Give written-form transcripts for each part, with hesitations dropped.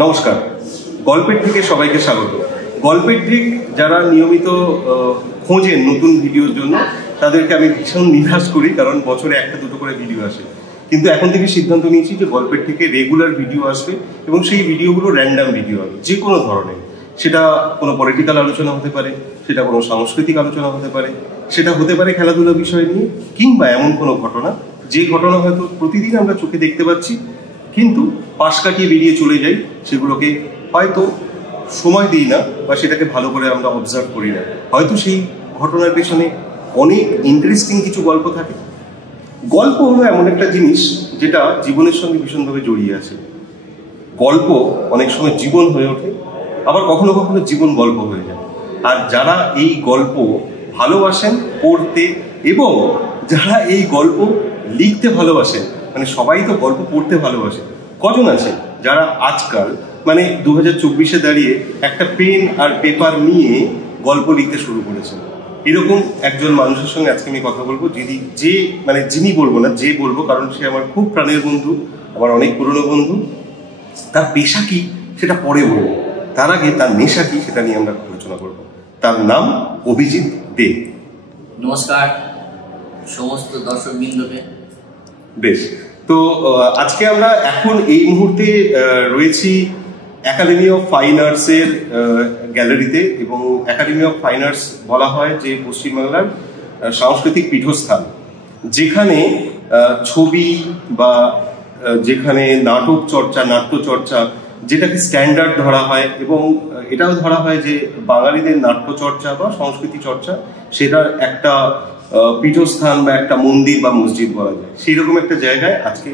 নমস্কার, গল্পের দিকে সবাইকে স্বাগত। গল্পের দিক যারা নিয়মিত খোঁজেন নতুন ভিডিওর জন্য, তাদেরকে আমি ভীষণ নিরাশ করি, কারণ বছরে একটা দুটো করে ভিডিও আসে। কিন্তু এখন থেকে সিদ্ধান্ত নিয়েছি যে গল্পের থেকে রেগুলার ভিডিও আসবে এবং সেই ভিডিওগুলো র্যান্ডাম ভিডিও হবে, যে কোনো ধরনের। সেটা কোনো পলিটিক্যাল আলোচনা হতে পারে, সেটা কোনো সাংস্কৃতিক আলোচনা হতে পারে, সেটা হতে পারে খেলাধুলা বিষয় নিয়ে, কিংবা এমন কোনো ঘটনা যে ঘটনা হয়তো প্রতিদিন আমরা চোখে দেখতে পাচ্ছি কিন্তু পাশ কাটিয়ে বেরিয়ে চলে যাই, সেগুলোকে হয়তো সময় দিই না বা সেটাকে ভালো করে আমরা অবজার্ভ করি না। হয়তো সেই ঘটনার পেছনে অনেক ইন্টারেস্টিং কিছু গল্প থাকে। গল্প হলো এমন একটা জিনিস যেটা জীবনের সঙ্গে ভীষণভাবে জড়িয়ে আছে। গল্প অনেক সময় জীবন হয়ে ওঠে, আবার কখনো কখনো জীবন গল্প হয়ে যায়। আর যারা এই গল্প ভালোবাসেন পড়তে এবং যারা এই গল্প লিখতে ভালোবাসেন, মানে সবাই তো গল্প পড়তে ভালোবাসে, কজন আছে যারা আজকাল মানে 2024-এ দাঁড়িয়ে একটা পেন আর পেপার নিয়ে গল্প লিখতে শুরু করেছেন? এরকম একজন মানুষের সঙ্গে আজকে আমি কথা বলবো, যিনি বলবো না, যে বলবো, কারণ সে আমার খুব প্রাণের বন্ধু, আমার অনেক পুরনো বন্ধু। তার পেশা কি সেটা পরে বলবো, তার আগে তার নেশা কি সেটা নিয়ে আমরা আলোচনা করব। তার নাম অভিজিৎ দে। নমস্কার সমস্ত দর্শক বৃন্দকে। বেশ, তো আজকে আমরা এখন এই মুহূর্তে রয়েছি একাডেমি অফ ফাইন আর্টসের গ্যালারিতে, এবং একাডেমি অফ ফাইন আর্টস বলা হয় যে পশ্চিমবাংলার সাংস্কৃতিক পীঠস্থান, যেখানে ছবি বা যেখানে নাটক চর্চা, নাট্য চর্চা, যেটাকে স্ট্যান্ডার্ড ধরা হয়, এবং এটাও ধরা হয় যে বাঙালিদের নাট্য চর্চা বা সংস্কৃতি চর্চা সেটার একটা পীঠস্থান বা একটা মন্দির বা মসজিদ বলা যায়। সেই রকম একটা জায়গায় আজকে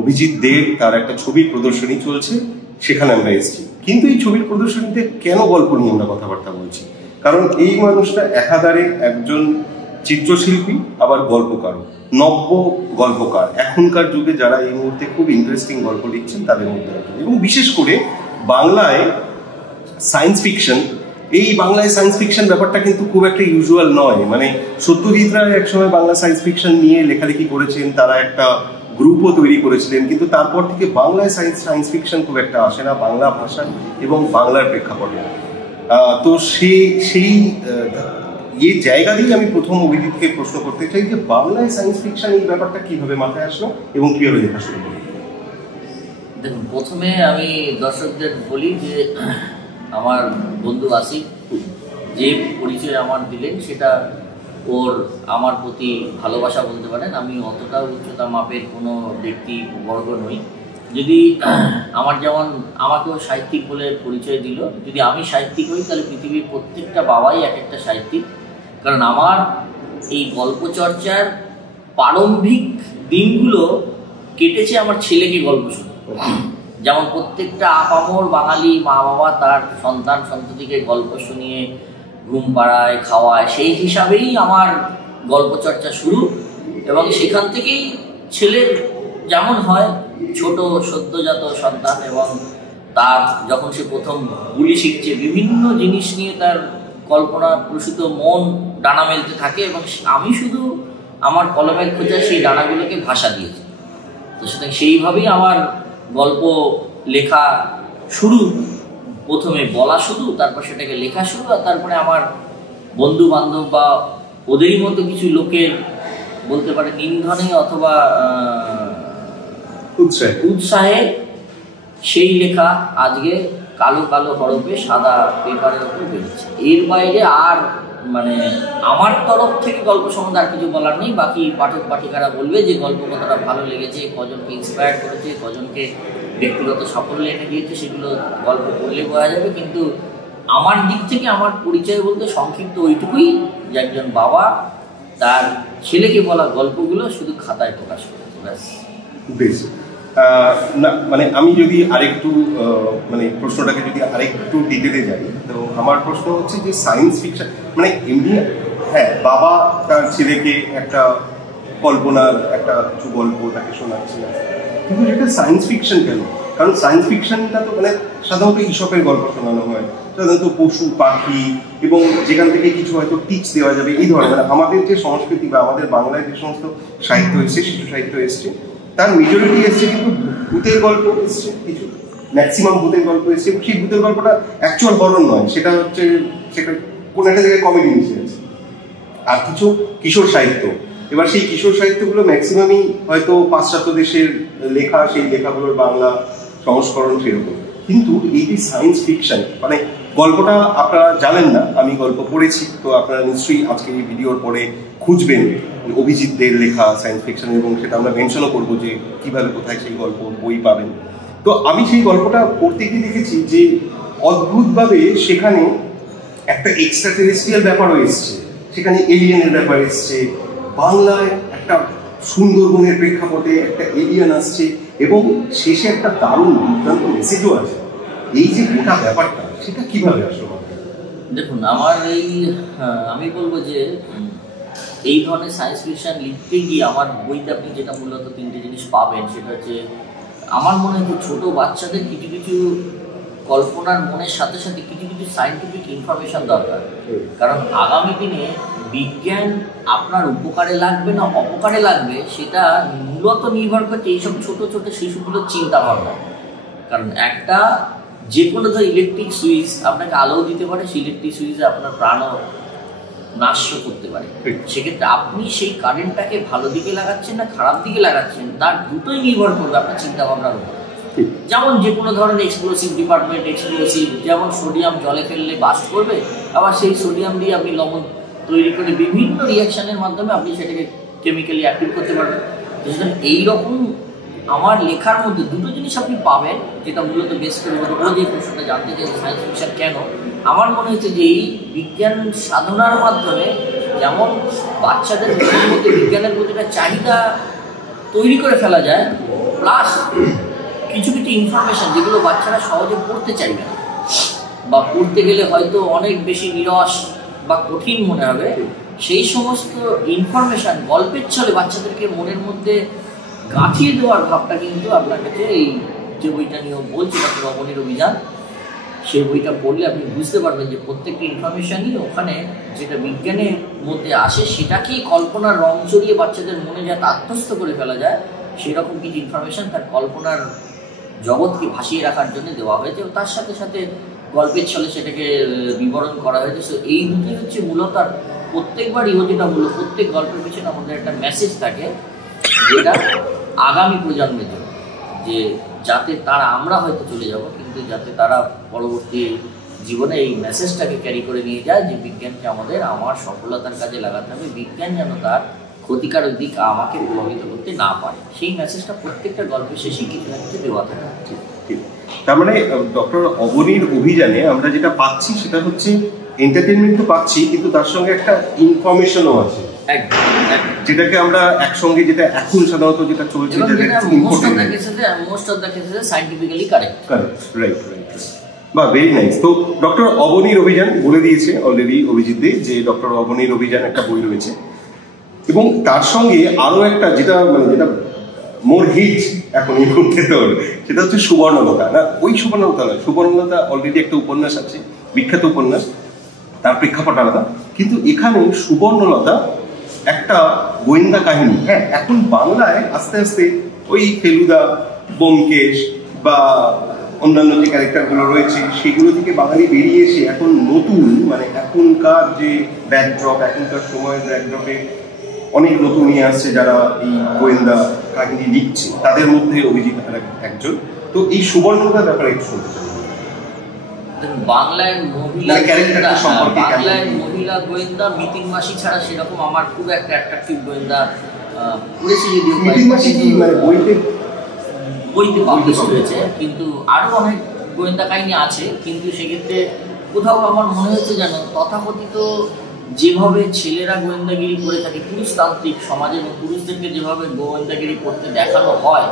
অভিজিৎ দে, তার একটা ছবির প্রদর্শনী চলছে, সেখানে আমরা এসেছি। কিন্তু এই ছবির প্রদর্শনীতে কেন গল্প নিয়ে আমরা কথাবার্তা বলছি? কারণ এই মানুষটা একাধারে একজন চিত্রশিল্পী, আবার গল্পকার, নব্য গল্পকার, এখনকার যুগে যারা এই মুহূর্তে খুব ইন্টারেস্টিং গল্প লিখছেন তাদের মধ্যে একজন। এবং বিশেষ করে বাংলায় সায়েন্স ফিকশন, এই বাংলায় সায়েন্স ফিকশন ব্যাপারটা কিন্তু খুব একটা ইউজুয়াল নয়। মানে সত্যজিৎ রায় একসময় বাংলা সায়েন্স ফিকশন নিয়ে লেখালেখি করেছেন, তারা একটা গ্রুপও তৈরি করেছিলেন, কিন্তু তারপর থেকে বাংলায় সায়েন্স ফিকশন খুব একটা আসে না বাংলা ভাষা এবং বাংলার প্রেক্ষাপটে। তো সেই জায়গা দিয়ে আমি প্রথম অভিজিৎকে প্রশ্ন করতে চাই যে বাংলায় সায়েন্স ফিকশন এই ব্যাপারটা কিভাবে মাথায় আসলো এবং কিভাবে লেখা শুরু করলো? দেখুন, প্রথমে আমি দর্শকদের বলি যে আমার বন্ধু আসিফ যে পরিচয় আমার দিলেন, সেটা ওর আমার প্রতি ভালোবাসা বলতে পারেন। আমি অতটা উচ্চতা মাপের কোনো ব্যক্তি বর্গ নই। যদি আমার যেমন আমাকেও সাহিত্যিক বলে পরিচয় দিল, যদি আমি সাহিত্যিক হই তাহলে পৃথিবীর প্রত্যেকটা বাবাই এক একটা সাহিত্যিক। কারণ আমার এই গল্প চর্চার প্রারম্ভিক দিনগুলো কেটেছে আমার ছেলেকে গল্প শুনে। যেমন প্রত্যেকটা আপামর বাঙালি মা বাবা তার সন্তান সন্ততিকে গল্প শুনিয়ে ঘুম পাড়ায়, খাওয়ায়, সেই হিসাবেই আমার গল্প চর্চা শুরু। এবং সেখান থেকেই ছেলের যেমন হয় ছোট সদ্যজাত সন্তান, এবং তার যখন সে প্রথম বুলি শিখছে, বিভিন্ন জিনিস নিয়ে তার কল্পনা প্রসূত মন ডানা মেলতে থাকে, এবং আমি শুধু আমার কলমের খোঁজায় সেই ডানাগুলোকে ভাষা দিয়েছি। তো সুতরাং সেইভাবেই আমার গল্প লেখা শুরু, প্রথমে বলা শুরু, তারপর সেটাকে লেখা শুরু, আর তারপরে আমার বন্ধু বান্ধব বা ওদেরই মতো কিছু লোকের বলতে পারে ইন্ধনে অথবা উৎসাহে সেই লেখা আজকে কালো কালো হরফে সাদা পেপারের ওপর বেরোচ্ছে। এর বাইরে আর মানে আমার তরফ থেকে গল্প সম্বন্ধে আর কিছু বলার নেই। বাকি পাঠক পাঠিকারা বলবে যে গল্প কতটা ভালো লেগেছে, কজনকে ইন্সপায়ার করেছে, কজনকে ব্যক্তিগত সাফল্য এনে দিয়েছে, সেগুলো গল্প পড়লে বোঝা যাবে। কিন্তু আমার দিক থেকে আমার পরিচয় বলতে সংক্ষিপ্ত ওইটুকুই যে একজন বাবা তার ছেলেকে বলা গল্পগুলো শুধু খাতায় প্রকাশ করেছে, ব্যাস। বেশ, না মানে আমি যদি আরেকটু মানে প্রশ্নটাকে যদি আরেকটু ডিটেলে যাই, তো আমার প্রশ্ন হচ্ছে যে সায়েন্স ফিকশন মানে এমনি, হ্যাঁ, বাবা তার ছেলেকে একটা কল্পনার একটা কিছু গল্প তাকে শোনাচ্ছে, কিন্তু যেটা সায়েন্স ফিকশন কেন? কারণ সায়েন্স ফিকশনটা তো মানে সাধারণত ঈশপের গল্প শোনানো হয়, সাধারণত পশু পাখি, এবং যেখান থেকে কিছু হয়তো টিপস দেওয়া যাবে, এই ধরনের। আমাদের যে সংস্কৃতি বা আমাদের বাংলায় যে সমস্ত সাহিত্য এসছে, শিশু সাহিত্য এসছে, তার মেজরিটি এসছে কিন্তু ভূতের গল্প এসছে, কিছু ম্যাক্সিমাম ভূতের গল্প এসেছে, সেই ভূতের গল্পটা অ্যাকচুয়াল হরর নয়, সেটা হচ্ছে সেটা কোনো একটা জায়গায় কমেডি মিশে আছে। আর কিছু কিশোর সাহিত্য, এবার সেই কিশোর সাহিত্যগুলো ম্যাক্সিমামই হয়তো পাশ্চাত্য দেশের লেখা, সেই লেখাগুলোর বাংলা সংস্করণ সেরকম। কিন্তু এই যে সায়েন্স ফিকশন, মানে গল্পটা আপনারা জানেন না, আমি গল্প পড়েছি, তো আপনারা নিশ্চয়ই আজকে এই ভিডিওর পরে খুঁজবেন অভিজিৎদের লেখা সায়েন্স ফিকশন, এবং সেটা আমরা মেনশনও করবো যে কিভাবে কোথায় সেই গল্প বই পাবেন। তো আমি সেই গল্পটা পড়তে গিয়ে দেখেছি যে অদ্ভুতভাবে সেখানে একটা এক্সট্রা টেরেস্ট্রিয়াল ব্যাপারও এসছে, সেখানে এলিয়েনের ব্যাপার এসছে, বাংলায় একটা সুন্দরবনের প্রেক্ষাপটে একটা এলিয়েন আসছে, এবং শেষে একটা দারুণ দুর্দান্ত মেসেজও আছে। এই যে গোটা ব্যাপারটা, সেটা কিভাবে আসলো? দেখুন, আমার আমি বলবো যে এই ধরনের সায়েন্স ফিকশন লিখতে গিয়ে আমার বইতে আপনি যেটা মূলত তিনটে জিনিস পাবেন, সেটা হচ্ছে আমার মনে হয় ছোট বাচ্চাদের কিছু কিছু কল্পনার মনের সাথে সাথে কিছু কিছু সায়েন্টিফিক ইনফরমেশন দরকার। কারণ আগামী দিনে বিজ্ঞান আপনার উপকারে লাগবে না অপকারে লাগবে, সেটা মূলত নির্ভর করছে এইসব ছোট ছোট শিশুগুলোর চিন্তা ভাবনা। কারণ একটা যে কোনো ধর ইলেকট্রিক সুইচ আপনাকে আলোও দিতে পারে, সেই ইলেকট্রিক সুইচে আপনার প্রাণও নাশ করতে পারে। সেক্ষেত্রে আপনি সেই কারেন্টটাকে ভালো দিকে লাগাচ্ছেন না খারাপ দিকে লাগাচ্ছেন, তার দুটোই নির্ভর করবে আপনার চিন্তা ভাবনার উপর। যেমন যে কোনো ধরনের এক্সপ্লোসিভ ডিপার্টমেন্ট, এক্সপ্লোসিভ যেমন সোডিয়াম জলে ফেললে বাস্ট করবে, আবার সেই সোডিয়াম দিয়ে আপনি লবণ তৈরি করে বিভিন্ন রিয়াকশনের মাধ্যমে আপনি সেটাকে কেমিক্যালি অ্যাক্টিভ করতে পারবেন। এইরকম আমার লেখার মধ্যে দুটো জিনিস আপনি পাবেন, যেটা মূলত বেশ করে ও যে প্রশ্নটা জানতে চাই সায়েন্স ফিকশন কেন, আমার মনে হচ্ছে যে এই বিজ্ঞান সাধনার মাধ্যমে যেমন বাচ্চাদের মধ্যে বিজ্ঞানের প্রতি একটা চাহিদা তৈরি করে ফেলা যায়, প্লাস কিছু কিছু ইনফরমেশন যেগুলো বাচ্চারা সহজে পড়তে চাইবে না, বা পড়তে গেলে হয়তো অনেক বেশি নিরস বা কঠিন মনে হবে, সেই সমস্ত ইনফরমেশন গল্পের ছলে বাচ্চাদেরকে মনের মধ্যে গাঁথিয়ে দেওয়ার ভাবটা কিন্তু আপনার কাছে এই যে বইটা নিয়ে বলছি ডক্টর অবনীর অভিযান, সেই বইটা পড়লে আপনি বুঝতে পারবেন যে প্রত্যেকটা ইনফরমেশনই ওখানে যেটা বিজ্ঞানের মধ্যে আসে সেটাকেই কল্পনার রং চড়িয়ে বাচ্চাদের মনে যাতে আত্মস্থ করে ফেলা যায়, সেরকম কিছু ইনফরমেশন তার কল্পনার জগৎকে ভাসিয়ে রাখার জন্য দেওয়া হয়েছে। তার সাথে সাথে গল্পের ছলে সেটাকে বিবরণ করা হয়েছে। সো এই দুটি হচ্ছে মূলত, আর প্রত্যেকবারই ও যেটা বললো প্রত্যেক গল্পের পিছনে আমাদের একটা মেসেজ থাকে, যেটা আগামী প্রজন্মের জন্য, যে যাতে তারা, আমরা হয়তো চলে যাব কিন্তু যাতে তারা পরবর্তী জীবনে এই মেসেজটাকে ক্যারি করে নিয়ে যায় যে বিজ্ঞানকে আমার সফলতার কাজে লাগাতে হবে, বিজ্ঞান যেন তার ক্ষতিকারক দিক আমাকে প্রভাবিত করতে না পারে, সেই মেসেজটা প্রত্যেকটা গল্পের শেষেই কিছু না কিছু দেওয়া থাকে। তার মানে ডক্টর অবনীর অভিযানে আমরা যেটা পাচ্ছি সেটা হচ্ছে এন্টারটেনমেন্ট তো পাচ্ছি, কিন্তু তার সঙ্গে একটা ইনফরমেশনও আছে, যেটাকে আমরা একসঙ্গে, যেটা এখন সাধারণত যেটা চলছে, বা ভেরি নাইস। তো ডক্টর অবনীর অভিযান বলে দিয়েছে অলরেডি অভিজিৎ দে যে ডক্টর অবনীর অভিযান একটা বই রয়েছে, এবং তার সঙ্গে আরো একটা যেটা মোর হিট এখন এই করতে তোর, সেটা হচ্ছে সুবর্ণলতা। না, ওই সুবর্ণলতা নয়, সুবর্ণলতা অলরেডি একটা উপন্যাস আছে, বিখ্যাত উপন্যাস, তার প্রেক্ষাপট আলাদা, কিন্তু এখানে সুবর্ণলতা একটা গোয়েন্দা কাহিনী। হ্যাঁ, এখন বাংলায় আস্তে আস্তে ওই ফেলুদা, ব্যোমকেশ বা অন্যান্য যে ক্যারেক্টারগুলো রয়েছে সেগুলো থেকে বাঙালি বেরিয়ে এসে এখন নতুন, মানে এখনকার যে ব্যাকড্রপ, এখনকার সময়ের ব্যাকড্রপে অনেক নতুন নিয়ে আসছে যারা এই গোয়েন্দা কাহিনী লিখছে, তাদের মধ্যে অভিজিৎ একজন। তো এই সুবর্ণলতার ব্যাপারে একটু শুনতে চাই। বাংলায় মহিলা গোয়েন্দা মিতিন মাসি ছাড়া সেরকম আমার খুব একটা অ্যাট্রাকটিভ গোয়েন্দা পড়েছি, বইতে পাবলিশ হয়েছে, কিন্তু আরো অনেক গোয়েন্দা কাহিনী আছে। কিন্তু সেক্ষেত্রে কোথাও আমার মনে হচ্ছে যেন তথাকথিত যেভাবে ছেলেরা গোয়েন্দাগিরি করে থাকে, পুরুষতান্ত্রিক সমাজে পুরুষদেরকে যেভাবে গোয়েন্দাগিরি করতে দেখানো হয়,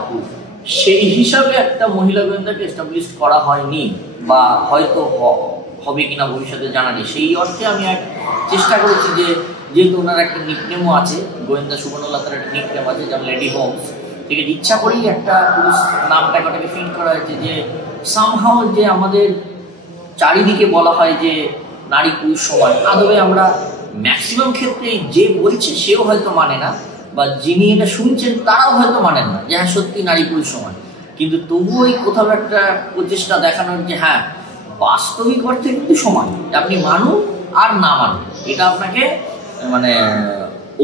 সেই হিসাবে একটা মহিলা গোয়েন্দাকে এস্টাবলিশ করা হয়নি, বা হয়তো হবে কিনা ভবিষ্যতে জানা নেই। সেই অর্থে আমি এক চেষ্টা করেছি যে যেহেতু ওনার একটা নিকনেমও আছে, গোয়েন্দা সুবর্ণলতার একটা নিকনেম আছে যেমন লেডি হোমস, ঠিক আছে, ইচ্ছা করেই একটা পুরুষ নামটাকে ওটাকে ফিট করা হয়েছে, যে সামহাও যে আমাদের চারিদিকে বলা হয় যে নারী পুরুষ সমান, আদবে আমরা ম্যাক্সিমাম ক্ষেত্রে যে বলছে সেও হয়তো মানে না, বা যিনি এটা শুনছেন তারাও হয়তো মানেন না যে হ্যাঁ সত্যি নারী পুরুষ সমান। কিন্তু তবুও কোথাও একটা প্রচেষ্টা দেখানোর যে হ্যাঁ বাস্তবিক অর্থে কিন্তু সমান, আপনি মানুন আর না মানুন, এটা আপনাকে মানে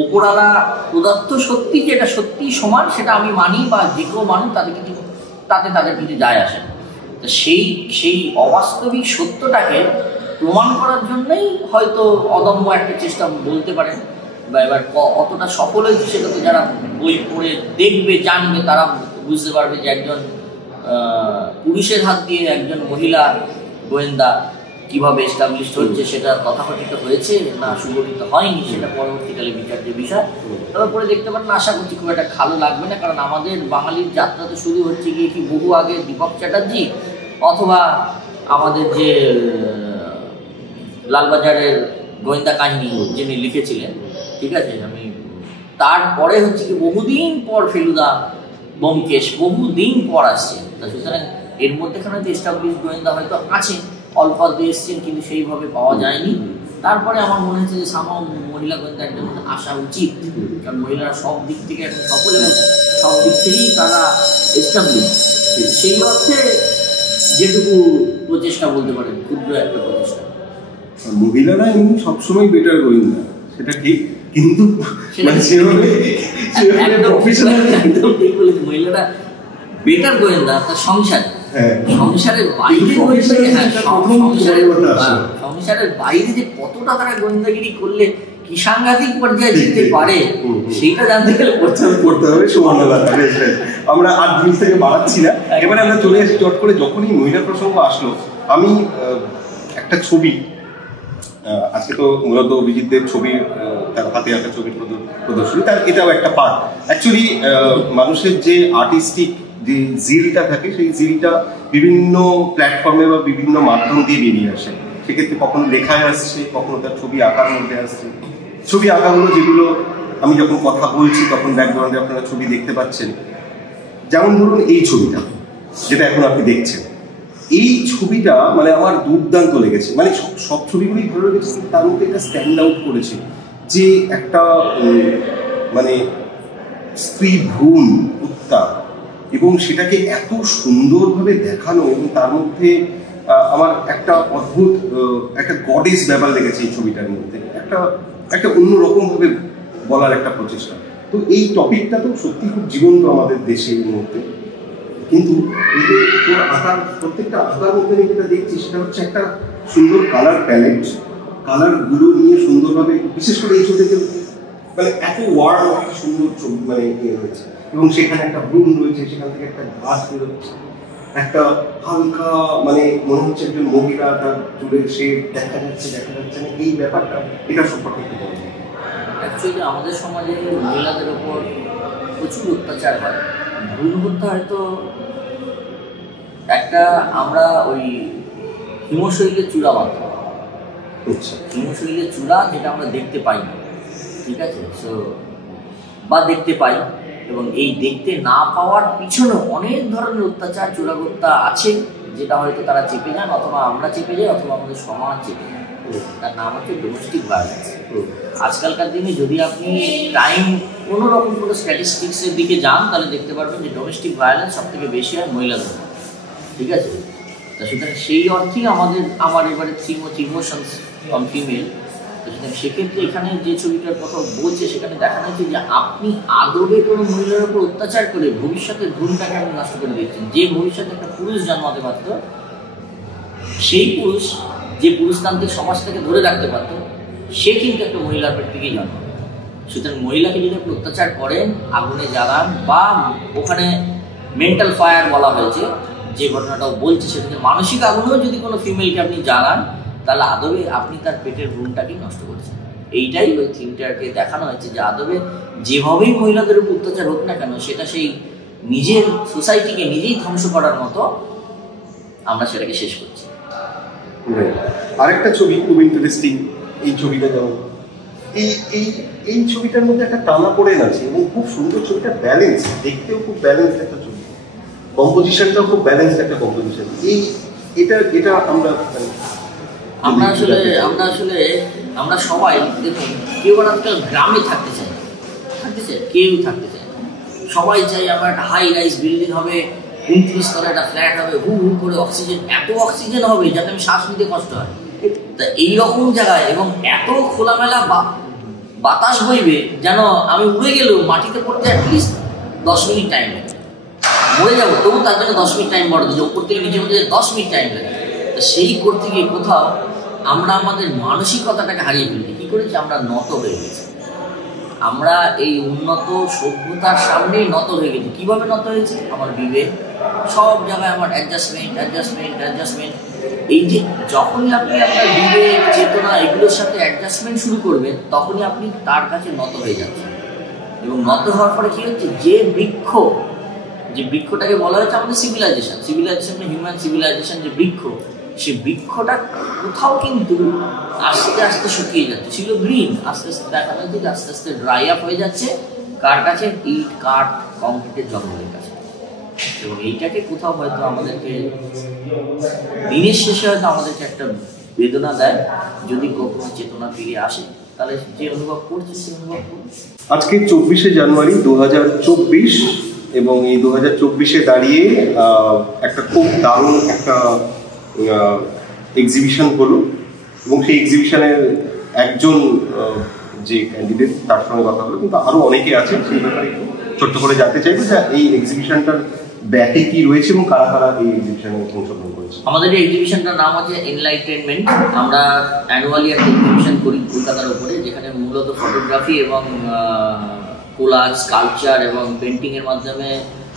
ওপরওয়ালা প্রদত্ত সত্যি যেটা সত্যি সমান সেটা আমি মানি বা যে কেউ মানুন, তাদের কিছু যায় আসে না। তো সেই অবাস্তবিক সত্যটাকে প্রমাণ করার জন্যই হয়তো অদম্য একটা চেষ্টা বলতে পারেন, বা এবার অতটা সফল হয়েছে সেটা তো যারা বই পড়ে দেখবে জানবে তারা বুঝতে পারবে যে একজন পুরুষের হাত দিয়ে একজন মহিলা গোয়েন্দা কিভাবে এস্টাবলিশড হচ্ছে, সেটা তথাকথিত হয়েছে না সুগঠিত হয়নি, সেটা পরবর্তীকালে বিচার্যের বিষয়। তবে পরে দেখতে পারেন, আশা করছি খুব একটা ভালো লাগবে না, কারণ আমাদের বাঙালির যাত্রা তো শুরু হচ্ছে গিয়ে কি বহু আগে দীপক চ্যাটার্জি অথবা আমাদের যে লালবাজারের গোয়েন্দা কাহিনী যিনি লিখেছিলেন, ঠিক আছে, আমি তারপরে হচ্ছে কি বহুদিন পর ফেলুদা ব্যোমকেশ বহুদিন পর আসছে। সুতরাং এর মধ্যেখানে তো এস্টাবলিশ গোয়েন্দা হয়তো আছে, অল্প দিয়ে এসছেন কিন্তু সেইভাবে পাওয়া যায়নি। তারপরে আমার মনে হচ্ছে যে সামান্য মহিলা গোয়েন্দা একজন আসা উচিত, কারণ মহিলারা সব দিক থেকে এখন সফল হয়েছে, সব দিক থেকেই তারা এস্টাবলিশ। সেই অর্থে যেটুকু প্রচেষ্টা বলতে পারেন, ক্ষুদ্র একটা প্রচেষ্টা। মহিলারা এমনি সবসময় বেটার গোয়েন্দা, সেটা ঠিক, কিন্তু মহিলারা বেটার গোয়েন্দা তার সংসারের বাইরে, সংসারের বাইরে যে কতটা তারা গোয়েন্দাগিরি করলে কি সাংঘাতিক পর্যায়ে যেতে পারে সেইটা জানতে গেলে পড়তে হবে সুবর্ণদা। আমরা আর জিনিস থেকে বাড়াচ্ছি না, এবারে আমরা চলে এসে চট করে যখনই মহিলা প্রসঙ্গ আসলো, আমি একটা ছবি, আজকে তো মূলত অভিজিৎদের ছবির তার হাতে আঁকা ছবির প্রদর্শনী, তার এটাও একটা পার্ট। অ্যাকচুয়ালি মানুষের যে আর্টিস্টিক যে জিলটা থাকে, সেই জিলটা বিভিন্ন প্ল্যাটফর্মে বা বিভিন্ন মাধ্যম দিয়ে বেরিয়ে আসে। সেক্ষেত্রে কখনো লেখায় আসছে, কখনো তার ছবি আঁকার মধ্যে আসছে। ছবি আঁকাগুলো যেগুলো আমি যখন কথা বলছি তখন ব্যাকগ্রাউন্ডে আপনারা ছবি দেখতে পাচ্ছেন, যেমন ধরুন এই ছবিটা যেটা এখন আপনি দেখছেন, এই ছবিটা মানে আমার দুর্দান্ত লেগেছে। মানে সব ছবিগুলোই ভালো লেগেছে, কিন্তু তার মধ্যে একটা স্ট্যান্ড আউট করেছে যে একটা মানে স্ত্রী ভ্রূণ হত্যা, এবং সেটাকে এত সুন্দরভাবে দেখানো, এবং তার মধ্যে আমার একটা অদ্ভুত একটা গডেস ব্যাপার লেগেছে এই ছবিটার মধ্যে, একটা অন্যরকমভাবে বলার একটা প্রচেষ্টা। তো এই টপিকটা তো সত্যি খুব জীবন্ত আমাদের দেশের মধ্যে, কিন্তু এই যে তোর আঁকার প্রত্যেকটা আঁকার মধ্যে আমি যেটা দেখছি সেটা হচ্ছে একটা সুন্দর কালার প্যালেট, কালারগুলো নিয়ে সুন্দরভাবে, বিশেষ করে এই ছবিতে মানে এত ওয়ার্ড একটা সুন্দর ছবি মানে ইয়ে রয়েছে, এবং সেখানে একটা ভ্রূণ রয়েছে, সেখান থেকে একটা ঘাস বেরোচ্ছে, একটা হালকা মানে মনে হচ্ছে একজন মহিলা, তার চুলের শেড দেখা যাচ্ছে না, এই ব্যাপারটা এটা সম্পর্কে একটু বলবো। অ্যাকচুয়ালি আমাদের সমাজে মহিলাদের ওপর প্রচুর অত্যাচার হয়। ভ্রূণ হত্যা হয়তো একটা আমরা ওই হিমশৈলের চূড়া মাত্র, হিমশৈলের চূড়া যেটা আমরা দেখতে পাই না, ঠিক আছে, সো বা দেখতে পাই, এবং এই দেখতে না পাওয়ার পিছনে অনেক ধরনের অত্যাচার চূড়াগত্যা আছে, যেটা হয়তো তারা চেপে যান, অথবা আমরা চেপে যাই, অথবা আমাদের সমাজ চেপে যায়। তার নাম হচ্ছে ডোমেস্টিক ভায়োলেন্স। আজকালকার দিনে যদি আপনি কোনো রকম কোনো স্ট্যাটিস্টিক্সের দিকে যান, তাহলে দেখতে পারবেন যে ডোমেস্টিক ভায়োলেন্স সব থেকে বেশি হয় মহিলাদের, ঠিক আছে। তা সুতরাং সেই অর্থেই আমার এবারে ইমোশনস ফ্রম ফিমেল। তো সুতরাং সেক্ষেত্রে এখানে যে ছবিটার কথা বলছে সেখানে দেখানো হচ্ছে যে আপনি আদবে কোনো মহিলার উপর অত্যাচার করে ভবিষ্যতের ভ্রূণটাকে আপনি নষ্ট করে দিচ্ছেন। যে ভবিষ্যতে একটা পুরুষ জন্মাতে পারত, সেই পুরুষ যে পুরুষতান্ত্রিক সমাজ থেকে ধরে রাখতে পারত, সে কিন্তু একটা মহিলার পেট থেকেই জন্ম। সুতরাং মহিলাকে যদি আপনি অত্যাচার করেন, আগুনে জ্বালান, বা ওখানে মেন্টাল ফায়ার বলা হয়েছে যে ঘটনাটাও বলছে, সেটাকে মানসিক আগুনেও যদি কোনো ফিমেলকে আপনি জ্বালান, তাহলে আদবে আপনি তার পেটের ভ্রূণটাকেই নষ্ট করছেন। এইটাই ওই থিমটাকে দেখানো হয়েছে যে আদবে যেভাবেই মহিলাদের উপর অত্যাচার হোক না কেন, সেটা সেই নিজের সোসাইটিকে নিজেই ধ্বংস করার মতো আমরা সেটাকে শেষ করছি। আরেকটা ছবি খুব ইন্টারেস্টিং, এই ছবিটা যেমন এই ছবিটার মধ্যে একটা টানা পড়ে আছে, এবং খুব সুন্দর ছবিটা, ব্যালেন্স, দেখতেও খুব ব্যালেন্স একটা ছবি, কম্পোজিশনটাও খুব ব্যালেন্স একটা কম্পোজিশন। এটা আমরা সবাই দেখুন, কেউ আজকাল গ্রামে থাকতে চায়, কেউ থাকতে চায় না। সবাই চাই আমার একটা হাই রাইজ বিল্ডিং হবে, 29 তলা একটা ফ্ল্যাট হবে, হু হু করে অক্সিজেন, এত অক্সিজেন হবে যাতে আমি শ্বাস নিতে কষ্ট হয়। তা এইরকম জায়গায় এবং এত খোলামেলা বাতাস বইবে যেন আমি উড়ে গেলেও মাটিতে পড়তে অ্যাটলিস্ট 10 মিনিট টাইম লাগে, মরে যাবো তবু তার জন্য 10 মিনিট টাইম বড় যে উপর থেকে নিচে মধ্যে 10 মিনিট টাইম লাগে। তা সেই করতে গিয়ে কোথাও আমরা আমাদের মানসিকতাটাকে হারিয়ে ফেলি। কি করেছি? আমরা নত হয়ে গেছি, আমরা এই উন্নত সভ্যতার সামনেই নত হয়ে গেছি। কিভাবে নত হয়েছে? আমার বিবেক, সব জায়গায় আমার অ্যাডজাস্টমেন্ট। এই যে যখনই আপনি আপনার বিবেক, চেতনা এগুলোর সাথে অ্যাডজাস্টমেন্ট শুরু করবেন, তখনই আপনি তার কাছে নত হয়ে যাচ্ছেন। এবং নত হওয়ার পরে কি হচ্ছে, যে বৃক্ষটাকে বলা হয়েছে আমাদের সিভিলাইজেশন, হিউম্যান সিভিলাইজেশন, যে বৃক্ষ, সে বৃক্ষটা কোথাও কিন্তু আস্তে আস্তে শুকিয়ে যাচ্ছে। ছিল গ্রিন, আস্তে আস্তে দেখা যাচ্ছে যে আস্তে আস্তে ড্রাই আপ হয়ে যাচ্ছে। কার কাছে? ইট, কাঠ, কংক্রিটের জঙ্গলের কাছে। এবং এইটাকে কোথাও হয়তো আমাদেরকে দিনের শেষে হয়তো আমাদেরকে একটা বেদনা দেয়। যদি কখনো চেতনা ফিরে আসে তাহলে যে অনুভব করছে সে অনুভব করছে। আজকে 24শে জানুয়ারি 2024 এবং এই 2024-এ দাঁড়িয়ে একটা খুব দারুণ একটা এক্সিবিশন হলো এবং সেই এক্সিবিশনের একজন যে ক্যান্ডিডেট তার সঙ্গে কথা হলো, কিন্তু আরো অনেকে আছে। সেই ব্যাপারে একটু ছোট্ট করে জানতে চাইবো যে এই এক্সিবিশনটার ব্যাকে কি রয়েছে এবং কারা কারা এই এক্সিবিশনে অংশগ্রহণ করেছে। আমাদের এই এক্সিবিশনটার নাম হচ্ছে এনলাইটেনমেন্ট। আমরা অ্যানুয়ালি একটা এক্সিবিশন করি কলকাতার উপরে, যেখানে মূলত ফটোগ্রাফি এবং কোলাজ, স্কাল্পচার এবং পেন্টিং এর মাধ্যমে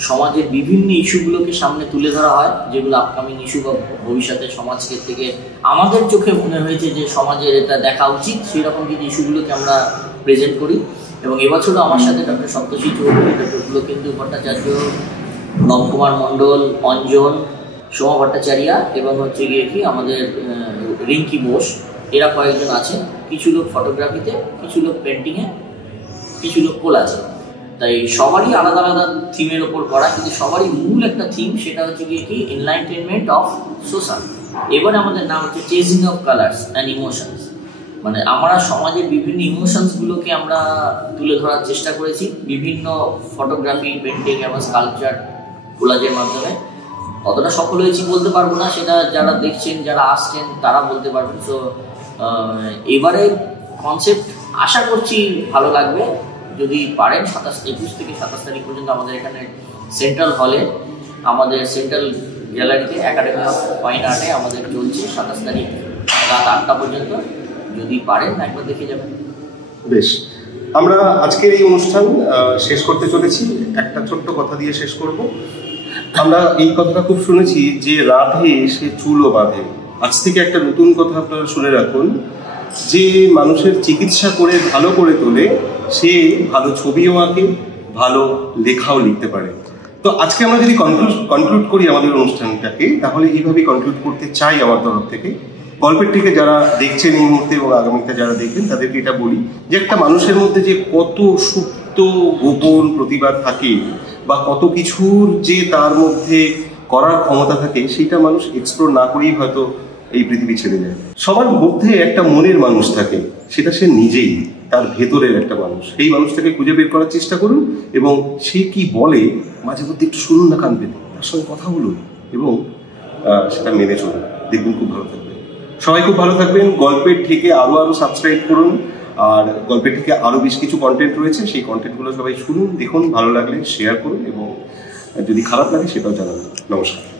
সমাজের বিভিন্ন ইস্যুগুলোকে সামনে তুলে ধরা হয়, যেগুলো আপকামিং ইস্যু বা ভবিষ্যতে সমাজকে থেকে আমাদের চোখে মনে হয়েছে যে সমাজের এটা দেখা উচিত, সেই রকম কিছু ইস্যুগুলোকে আমরা প্রেজেন্ট করি। এবং এবছরও আমার সাথে ডক্টর সপ্তর্ষি চৌধুরী, ডক্টর পুলকেন্দু ভট্টাচার্য, নবকুমার মণ্ডল, অঞ্জন, সোমা ভট্টাচার্য এবং হচ্ছে গিয়ে কি আমাদের রিঙ্কি বোস, এরা কয়েকজন আছে। কিছু লোক ফটোগ্রাফিতে, কিছু লোক পেন্টিংয়ে, কিছু লোক কোলাজে। তাই সবারই আলাদা আলাদা থিমের ওপর করা, কিন্তু সবারই মূল একটা থিম, সেটা হচ্ছে গিয়ে কি এনলাইটেনমেন্ট অফ সোশ্যাল। এবারে আমাদের নাম হচ্ছে chasing of colours and emotions. মানে আমরা সমাজের বিভিন্ন ইমোশনসগুলোকে আমরা তুলে ধরার চেষ্টা করেছি বিভিন্ন ফটোগ্রাফি, পেন্টিং এবং স্কাল্পচার, কোলাজের মাধ্যমে। কতটা সফল হয়েছি বলতে পারবো না, সেটা যারা দেখছেন, যারা আসছেন তারা বলতে পারবেন। সো এবারে কনসেপ্ট আশা করছি ভালো লাগবে। যদি পারেন 21 থেকে 27 তারিখ পর্যন্ত আমাদের এখানে সেন্ট্রাল হলে, আমাদের সেন্ট্রাল গ্যালারিতে একাডেমি অফ ফাইন আর্টে আমাদের চলছে 27 তারিখ রাত 8টা পর্যন্ত। যদি পারেন একবার দেখে যাবেন। বেশ, আমরা আজকের এই অনুষ্ঠান শেষ করতে চলেছি। একটা ছোট্ট কথা দিয়ে শেষ করব। আমরা এই কথাটা খুব শুনেছি যে রাধে সে চুলও বাঁধে। আজ থেকে একটা নতুন কথা আপনারা শুনে রাখুন, যে মানুষের চিকিৎসা করে ভালো করে তোলে, সে ভালো ছবিও আঁকে, ভালো লেখাও লিখতে পারে। তো আজকে আমরা যদি কনক্লুড করি আমাদের অনুষ্ঠানটাকে, তাহলে এইভাবেই কনক্লুড করতে চাই আমার তরফ থেকে। গল্পের থেকে যারা দেখছেন এই মুহূর্তে এবং আগামীতে যারা দেখবেন, তাদেরকে এটা বলি যে একটা মানুষের মধ্যে যে কত সুপ্ত গোপন প্রতিভা থাকে বা কত কিছুর যে তার মধ্যে করার ক্ষমতা থাকে, সেটা মানুষ এক্সপ্লোর না করেই হয়তো এই পৃথিবী ছেড়ে যায়। সবার মধ্যে একটা মনের মানুষ থাকে, সেটা সে নিজেই, তার ভেতরের একটা মানুষ। এই মানুষটাকে খুঁজে বের করার চেষ্টা করুন এবং সে কি বলে মাঝে মধ্যে একটু শুনুন না কান পেতে, তার সঙ্গে কথা বলুন এবং সেটা মেনে চলুন, দেখবেন খুব ভালো থাকবে। সবাই খুব ভালো থাকবেন। গল্পের থেকে আরো সাবস্ক্রাইব করুন, আর গল্পের থেকে আরো বেশ কিছু কন্টেন্ট রয়েছে, সেই কন্টেন্টগুলো সবাই শুনুন, দেখুন, ভালো লাগলে শেয়ার করুন এবং যদি খারাপ লাগে সেটাও জানাবেন। নমস্কার।